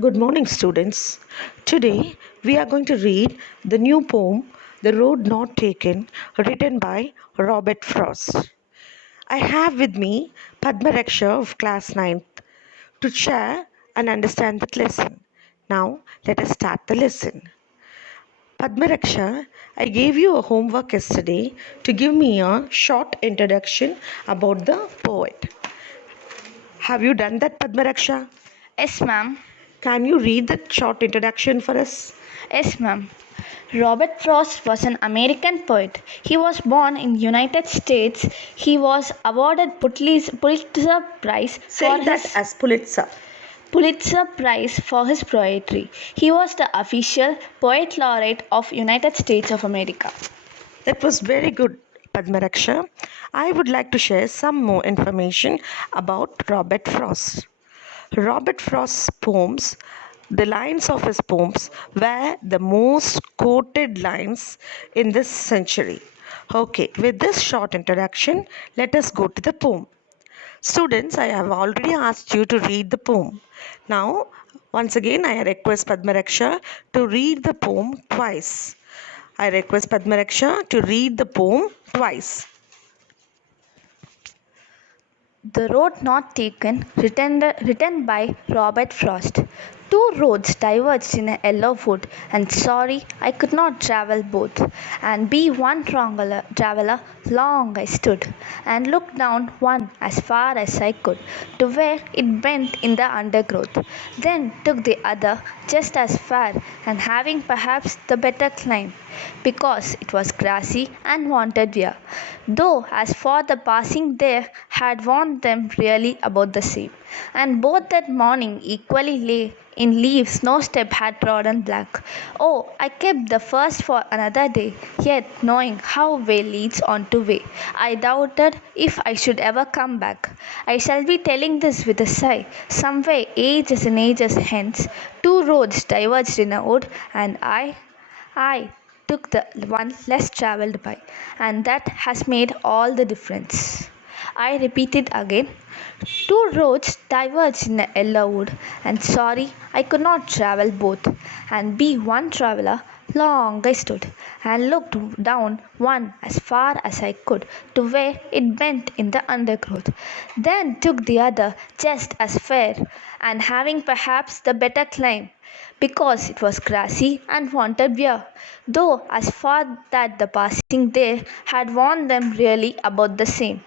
Good morning, students. Today we are going to read the new poem, The Road Not Taken, written by Robert Frost. I have with me Padma Raksha of class ninth to share and understand the lesson. Now let us start the lesson. Padma Raksha, I gave you a homework yesterday to give me a short introduction about the poet. Have you done that, Padma Raksha? Yes, ma'am. Can you read that short introduction for us? Yes, ma'am. Robert Frost was an American poet. He was born in United States. He was awarded Pulitzer Prize for Say that his as Pulitzer. Pulitzer Prize for his poetry. He was the official poet laureate of United States of America. That was very good, Padmaraksha. I would like to share some more information about Robert Frost. Robert Frost's poems, the lines of his poems, were the most quoted lines in this century. Okay, with this short introduction, let us go to the poem. Students, I have already asked you to read the poem. Now, once again, I request Padmaraksha to read the poem twice. I request Padmaraksha to read the poem twice. The Road Not Taken, written by Robert Frost. Two roads diverged in a yellow wood, and sorry I could not travel both. And be one traveller, long I stood, and looked down one as far as I could, to where it bent in the undergrowth. Then took the other, just as far, and having perhaps the better climb, because it was grassy and wanted wear. Though as for the passing there had warned them really about the same. And both that morning equally lay in leaves no step had trodden black. Oh, I kept the first for another day, yet knowing how way leads on to way, I doubted if I should ever come back. I shall be telling this with a sigh. Some way, ages and ages hence, two roads diverged in a wood, and I took the one less travelled by, and that has made all the difference. I repeated again. Two roads diverged in a yellow wood, and sorry I could not travel both, and be one traveller. Long I stood, and looked down one as far as I could, to where it bent in the undergrowth. Then took the other just as fair, and having perhaps the better climb, because it was grassy and wanted wear, though as far that the passing there had warned them really about the same.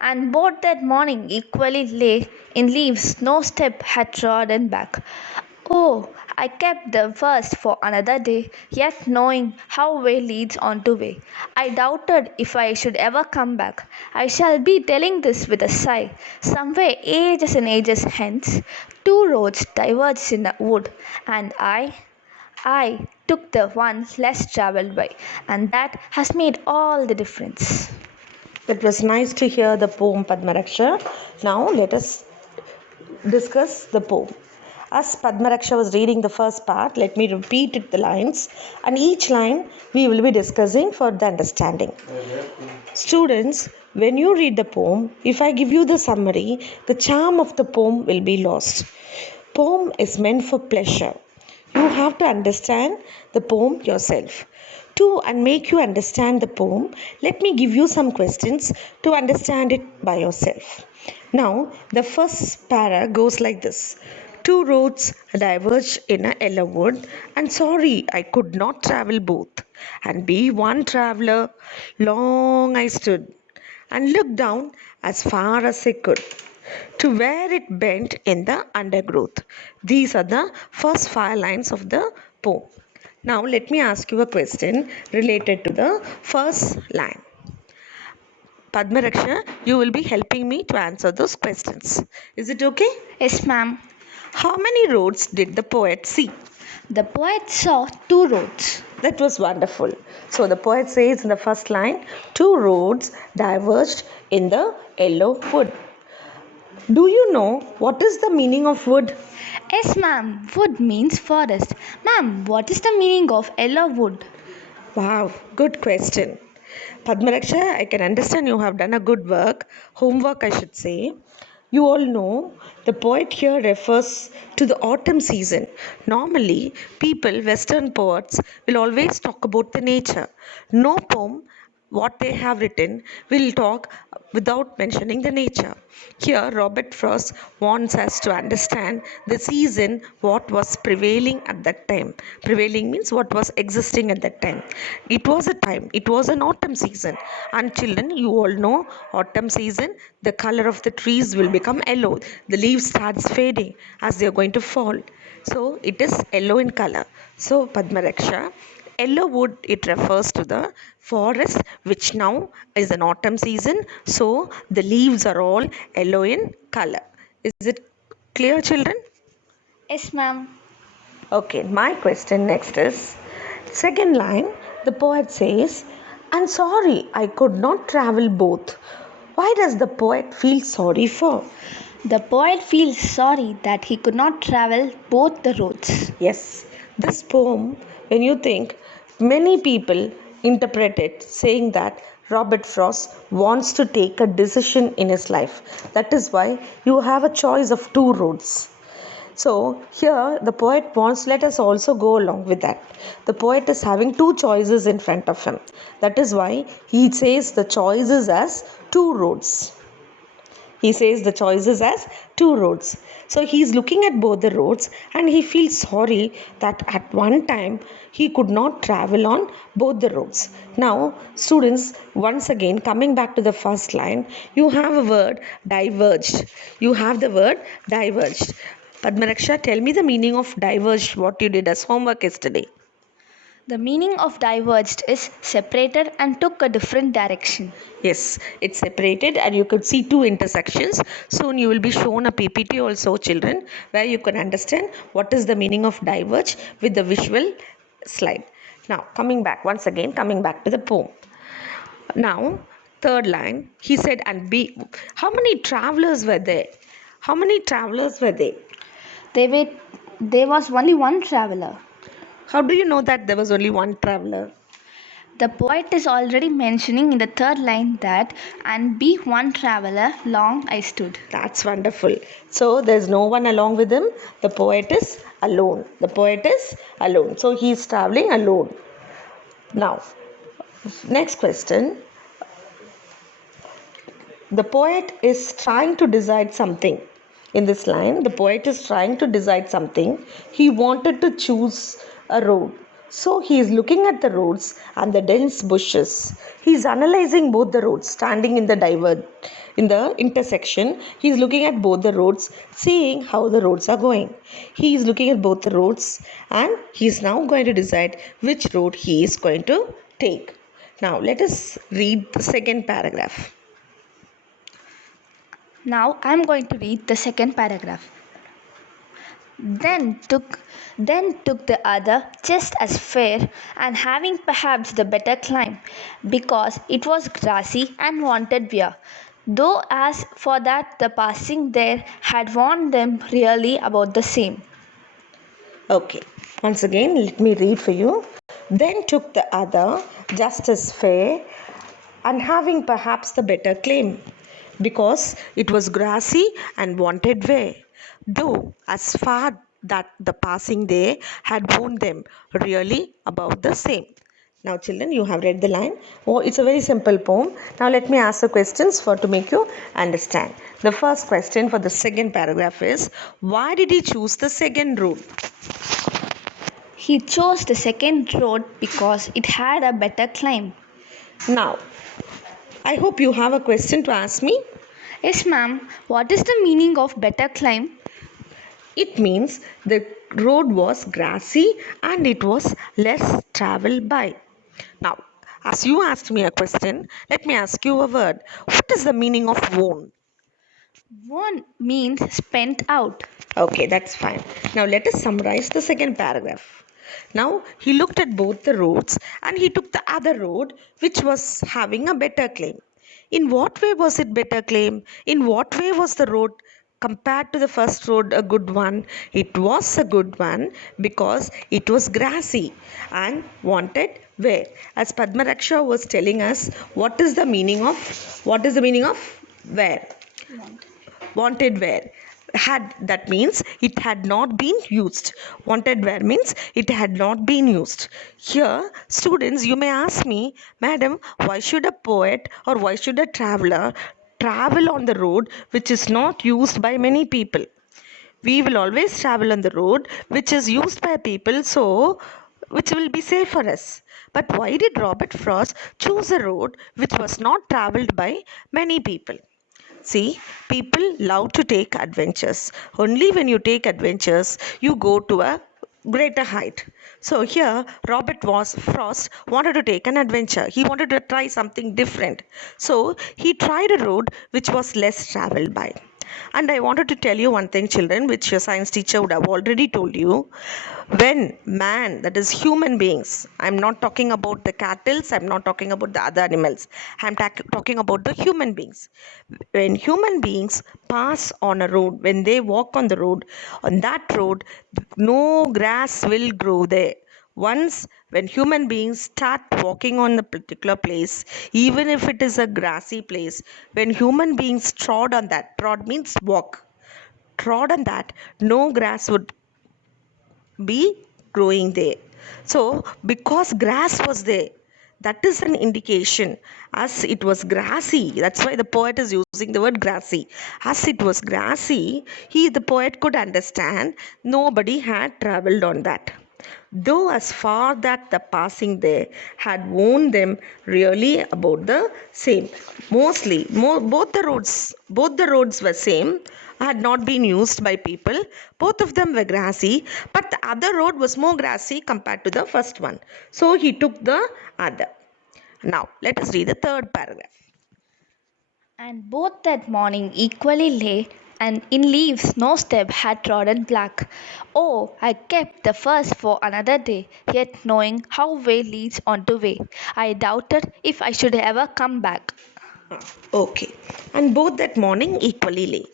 And both that morning equally lay in leaves no step had trodden back. Oh, I kept the first for another day, yet knowing how way leads on to way. I doubted if I should ever come back. I shall be telling this with a sigh. Somewhere ages and ages hence, two roads diverged in a wood, and I took the one less travelled by, and that has made all the difference. That was nice to hear the poem, Padmaraksha. Now let us discuss the poem. As Padmaraksha was reading the first part, let me repeat it, the lines, and each line we will be discussing for the understanding. Students, when you read the poem, if I give you the summary, the charm of the poem will be lost. Poem is meant for pleasure. You have to understand the poem yourself. To and make you understand the poem, let me give you some questions to understand it by yourself. Now, the first para goes like this. Two roads diverged in a yellow wood, and sorry I could not travel both. And be one traveller, long I stood, and looked down as far as I could, to where it bent in the undergrowth. These are the first five lines of the poem. Now, let me ask you a question related to the first line. Padmaraksha, you will be helping me to answer those questions. Is it okay? Yes, ma'am. How many roads did the poet see? The poet saw two roads. That was wonderful. So the poet says in the first line, two roads diverged in the yellow wood. Do you know what is the meaning of wood? Yes, ma'am. Wood means forest. Ma'am, what is the meaning of yellow wood? Wow, good question. Padmaraksha, I can understand you have done a good work, homework I should say. You all know the poet here refers to the autumn season. Normally, people, Western poets, will always talk about the nature. No poem, what they have written, will talk without mentioning the nature. Here, Robert Frost wants us to understand the season, what was prevailing at that time. Prevailing means what was existing at that time. It was a time, it was an autumn season. And children, you all know autumn season, the color of the trees will become yellow. The leaves starts fading as they are going to fall. So it is yellow in color. So Padmaraksha, yellow wood, it refers to the forest which now is an autumn season, so the leaves are all yellow in color. Is it clear, children? Yes, ma'am. Okay, my question next is second line. The poet says, "And sorry I could not travel both." Why does the poet feel sorry for? The poet feels sorry that he could not travel both the roads. Yes, this poem, when you think, many people interpret it saying that Robert Frost wants to take a decision in his life. That is why you have a choice of two roads. So here the poet wants, let us also go along with that. The poet is having two choices in front of him. That is why he says the choices as two roads. He says the choices as two roads. So he is looking at both the roads and he feels sorry that at one time he could not travel on both the roads. Now, students, once again coming back to the first line, you have a word diverged. You have the word diverged. Padmaraksha, tell me the meaning of diverged, what you did as homework yesterday. The meaning of diverged is separated and took a different direction. Yes, it's separated and you could see two intersections. Soon you will be shown a PPT also, children, where you can understand what is the meaning of diverge with the visual slide. Now, coming back to the poem. Now, third line, he said, and be. How many travelers were there? How many travelers were there? There was only one traveler. How do you know that there was only one traveler? The poet is already mentioning in the third line that, and be one traveler, long I stood. That's wonderful. So there's no one along with him. The poet is alone. The poet is alone. So he's traveling alone. Now, next question. The poet is trying to decide something. In this line, the poet is trying to decide something. He wanted to choose a road. So he is looking at the roads and the dense bushes. He is analyzing both the roads, standing in the intersection. He is looking at both the roads, seeing how the roads are going. He is looking at both the roads and he is now going to decide which road he is going to take. Now let us read the second paragraph. Now I am going to read the second paragraph. Then took the other just as fair, and having perhaps the better climb, because it was grassy and wanted wear. Though as for that the passing there had warned them really about the same. Okay, once again let me read for you. Then took the other just as fair, and having perhaps the better claim, because it was grassy and wanted way, though as far that the passing day had warned them really about the same. Now children, you have read the line. Oh, it's a very simple poem. Now let me ask the questions to make you understand. The first question for the second paragraph is, why did he choose the second route? He chose the second road because it had a better climb. Now, I hope you have a question to ask me. Yes, ma'am. What is the meaning of better climb? It means the road was grassy and it was less traveled by. Now, as you asked me a question, let me ask you a word. What is the meaning of worn? Worn means spent out. Okay, that's fine. Now, let us summarize the second paragraph. Now, he looked at both the roads and he took the other road which was having a better claim. In what way was it better claim? In what way was the road compared to the first road a good one? It was a good one because it was grassy and wanted where? As Padmaraksha was telling us, what is the meaning of where? Wanted where? Had, that means it had not been used. Wanted where means it had not been used. Here, students, you may ask me, Madam, why should a poet or why should a traveler travel on the road which is not used by many people? We will always travel on the road which is used by people, so which will be safe for us. But why did Robert Frost choose a road which was not traveled by many people? See, people love to take adventures. Only when you take adventures, you go to a greater height. So here, Frost wanted to take an adventure. He wanted to try something different. So he tried a road which was less traveled by. And I wanted to tell you one thing, children, which your science teacher would have already told you. When man, that is human beings, I'm not talking about the cattle, I'm not talking about the other animals, I'm talking about the human beings. When human beings pass on a road, when they walk on that road, no grass will grow there. Once when human beings start walking on a particular place, even if it is a grassy place, when human beings trod means walk, trod on that, no grass would be growing there. So, because grass was there, that is an indication. As it was grassy, that's why the poet is using the word grassy. As it was grassy, the poet could understand nobody had traveled on that. Though as far that the passing there had warned them really about the same. Mostly, both the roads were same, had not been used by people. Both of them were grassy, but the other road was more grassy compared to the first one. So he took the other. Now, let us read the third paragraph. And both that morning equally lay, and in leaves no step had trodden black. Oh, I kept the first for another day, yet knowing how way leads on to way, I doubted if I should ever come back. Okay. And both that morning equally lay.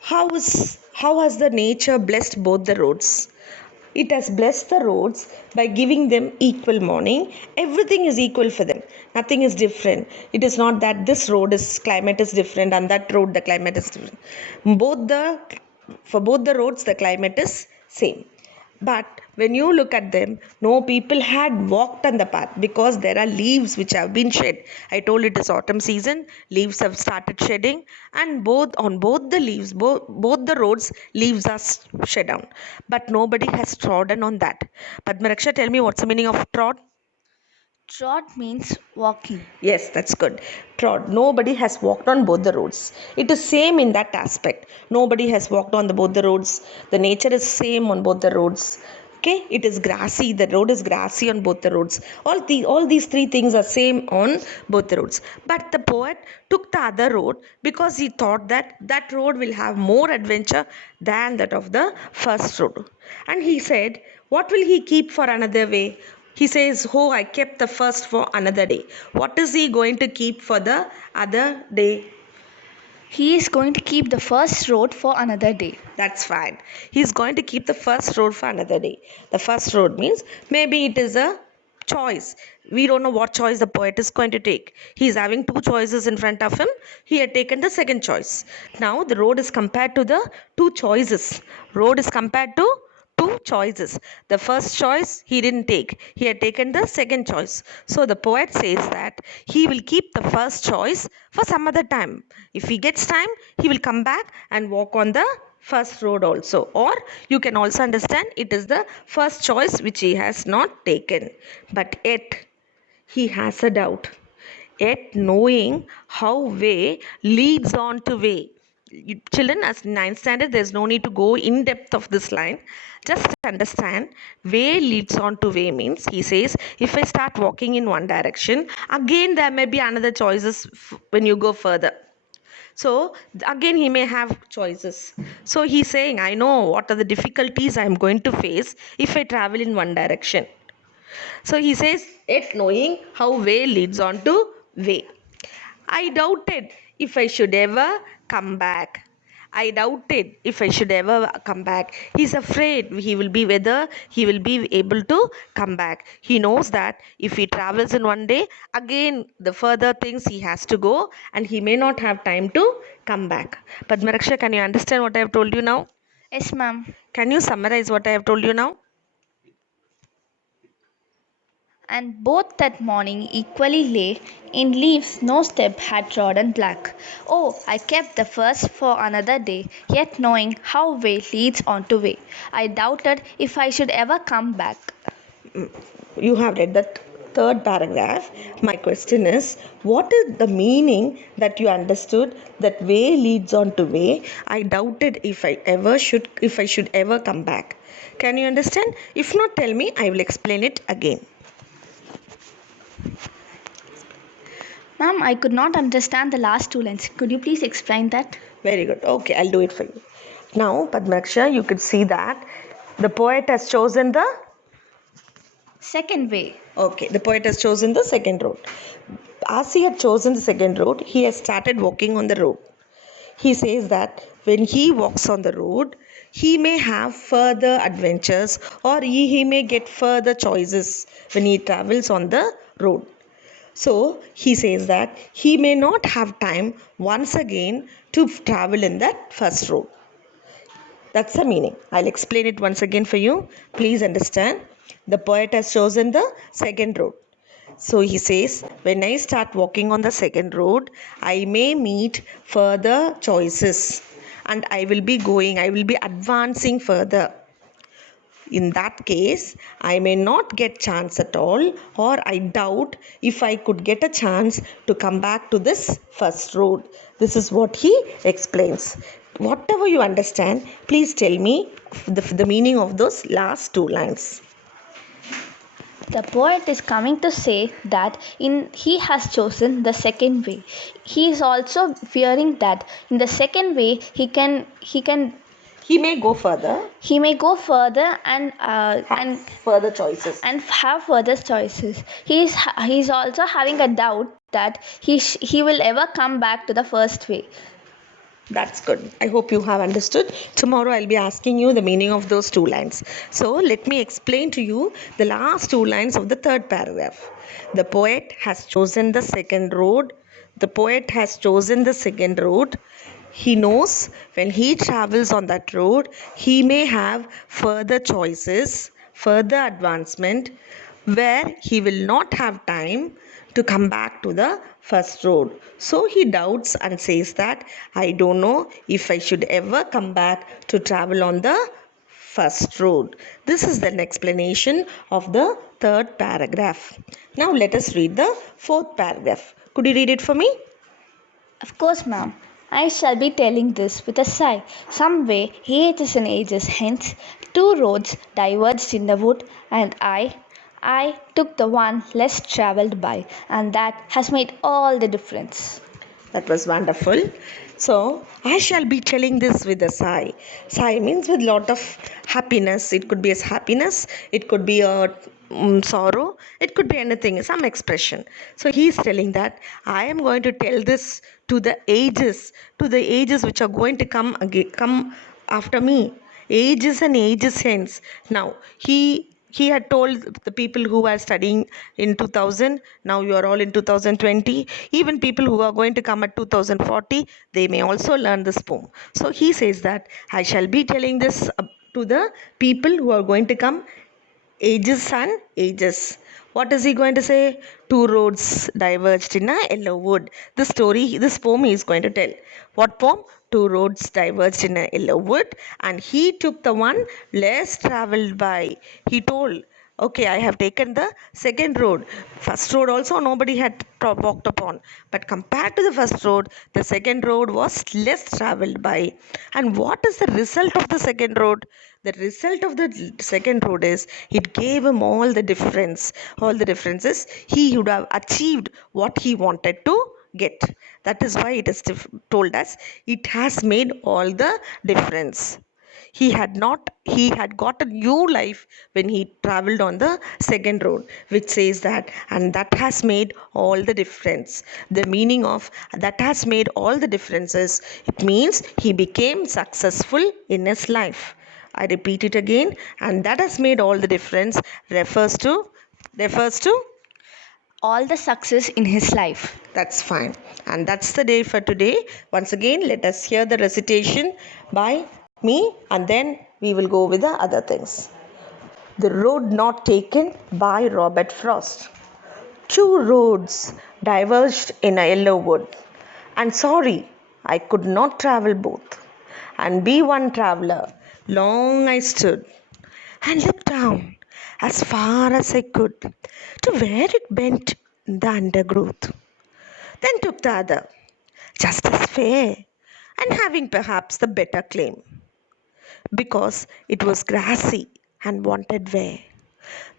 How has the nature blessed both the roads? It has blessed the roads by giving them equal morning. Everything is equal for them. Nothing is different. It is not that this road is climate is different and that road the climate is different. For both the roads the climate is same. But when you look at them, no people had walked on the path because there are leaves which have been shed. I told it is autumn season, leaves have started shedding, and both the leaves, both the roads, leaves are shed down. But nobody has trodden on that. Padmaraksha, tell me what's the meaning of trod? Trod means walking. Yes, that's good. Trod. Nobody has walked on both the roads. It is same in that aspect. Nobody has walked on both the roads. The nature is same on both the roads. Okay, it is grassy. The road is grassy on both the roads. All these three things are same on both the roads. But the poet took the other road because he thought that that road will have more adventure than that of the first road. And he said, what will he keep for another way? He says, oh, I kept the first for another day. What is he going to keep for the other day? He is going to keep the first road for another day. That's fine. He's going to keep the first road for another day. The first road means maybe it is a choice. We don't know what choice the poet is going to take. He's having two choices in front of him. He had taken the second choice. Now the road is compared to the two choices. Road is compared to two choices. The first choice he didn't take. He had taken the second choice. So the poet says that he will keep the first choice for some other time. If he gets time, he will come back and walk on the first road also. Or you can also understand it is the first choice which he has not taken. But yet he has a doubt. Yet knowing how way leads on to way. Children, as ninth standard, there's no need to go in depth of this line. Just understand, way leads on to way means he says, if I start walking in one direction, again there may be another choices when you go further. So again he may have choices. So he's saying, I know what are the difficulties I'm going to face if I travel in one direction. So he says, yet knowing how way leads on to way, I doubted if I should ever come back. I doubted if I should ever come back. He's afraid whether he will be able to come back. He knows that if he travels in one day, again the further things he has to go and he may not have time to come back. Padmaraksha, can you understand what I have told you now? Yes, ma'am. Can you summarize what I have told you now? And both that morning equally lay in leaves no step had trodden black. Oh, I kept the first for another day, yet knowing how way leads on to way, I doubted if I should ever come back. You have read that third paragraph. My question is, what is the meaning that you understood that way leads on to way? I doubted if I should ever come back. Can you understand? If not, tell me, I will explain it again. Ma'am, I could not understand the last two lines. Could you please explain that? Very good. Okay, I'll do it for you. Now, Padmaksha, you could see that the poet has chosen the Second way. Okay, the poet has chosen the second road. As he had chosen the second road, he has started walking on the road. He says that when he walks on the road, he may have further adventures or he may get further choices when he travels on the road. So he says that he may not have time once again to travel in that first road. That's the meaning. I'll explain it once again for you. Please understand. The poet has chosen the second road. So he says, when I start walking on the second road, I may meet further choices and I will be advancing further. In that case, I may not get chance at all, or I doubt if I could get a chance to come back to this first road. This is what he explains. Whatever you understand, please tell me the meaning of those last two lines. The poet is coming to say that he has chosen the second way. He is also fearing that in the second way He may go further he may go further and further choices. and have further choices. He's also having a doubt that he will ever come back to the first way. That's good. I hope you have understood. Tomorrow I'll be asking you the meaning of those two lines. So let me explain to you the last two lines of the third paragraph. The poet has chosen the second road. The poet has chosen the second road. He knows when he travels on that road, he may have further choices, further advancement, where he will not have time to come back to the first road. So he doubts and says that I don't know if I should ever come back to travel on the first road. This is an explanation of the third paragraph. Now let us read the fourth paragraph. Could you read it for me? Of course, ma'am. I shall be telling this with a sigh. Some way, ages and ages hence, two roads diverged in the wood, and I took the one less travelled by, and that has made all the difference. That was wonderful. So, I shall be telling this with a sigh. Sigh means with lot of happiness. It could be as happiness, it could be a sorrow, it could be anything, some expression. So, he is telling that I am going to tell this to the ages which are going to come after me. Ages and ages hence. Now, he had told the people who are studying in 2000, now you are all in 2020, even people who are going to come at 2040, they may also learn this poem. So he says that I shall be telling this to the people who are going to come ages and ages. What is he going to say? Two roads diverged in a yellow wood. This poem he is going to tell. What poem? Two roads diverged in a yellow wood, and he took the one less traveled by. He told, okay, I have taken the second road. First road also nobody had walked upon, but compared to the first road, the second road was less traveled by. And what is the result of the second road? The result of the second road is it gave him all the differences. He would have achieved what he wanted to get. That is why it is told us it has made all the difference. He had got a new life when he traveled on the second road, which says that, and that has made all the difference. The meaning of that has made all the differences, it means he became successful in his life. I repeat it again, and that has made all the difference refers to All the success in his life. that's fine. And that's the day for today. Once again, let us hear the recitation by me, and then we will go with the other things. The Road Not Taken by Robert Frost. Two roads diverged in a yellow wood, and sorry, I could not travel both. And be one traveler, long I stood and looked down as far as I could to where it bent in the undergrowth. Then took the other, just as fair, and having perhaps the better claim, because it was grassy and wanted wear.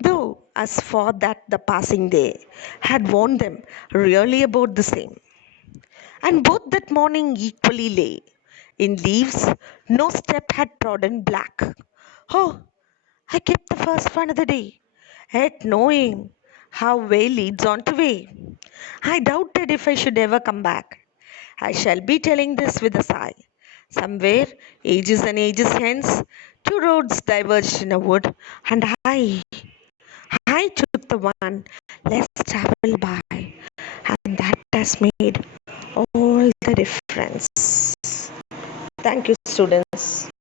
Though, as for that, the passing day had warned them really about the same. And both that morning equally lay in leaves, no step had trodden black. Oh, I kept the first one of the day, yet knowing how way leads on to way. I doubted if I should ever come back. I shall be telling this with a sigh. Somewhere, ages and ages hence, two roads diverged in a wood, and I took the one less traveled by, and that has made all the difference. Thank you, students.